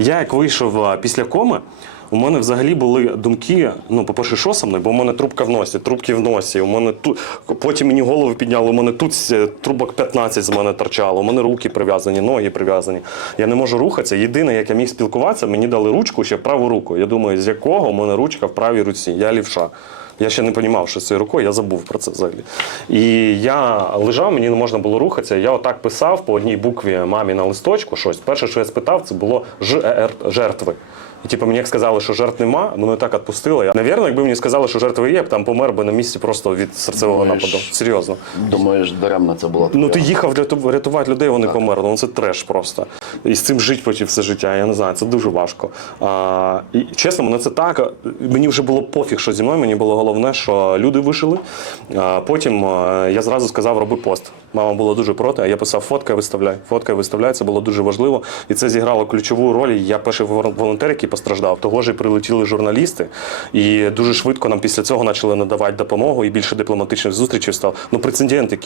Я як вийшов після коми, у мене взагалі були думки. Ну, по-перше, що со мною, бо у мене трубка в носі, трубки в носі. У мене тут потім мені голову підняли. У мене тут трубок 15 з мене торчало. У мене руки прив'язані, ноги прив'язані. Я не можу рухатися. Єдине, як я міг спілкуватися, мені дали ручку ще праву руку. Я думаю, з якого у мене ручка в правій руці. Я лівша. Я ще не розумів, що з цією рукою, я забув про це взагалі. І я лежав, мені не можна було рухатися. Я отак писав по одній букві мамі на листочку щось. Перше, що я спитав, це було ЖР жертви. І типу, мені як сказали, що жертв нема, мене так відпустили. Я, навірно, якби мені сказали, що жертви є, я б там помер би на місці просто від серцевого Думаєш, нападу. Серйозно. Думаєш, даремно це було. Ну ти їхав рятувати людей, вони померли. Ну це треш просто. І з цим жити потім все життя. Я не знаю, це дуже важко. А, і чесно, мене це так. Мені вже було пофіг, що зі мною. Мені було головне, що люди вижили. А, потім я зразу сказав, роби пост. Мама була дуже проти, а я писав фоткай, виставляй. Фоткай, виставляй. Це було дуже важливо. І це зіграло ключову роль. Я перший волонтер, який постраждав. Того ж і прилетіли журналісти, і дуже швидко нам після цього почали надавати допомогу і більше дипломатичних зустрічей став. Ну прецедент який.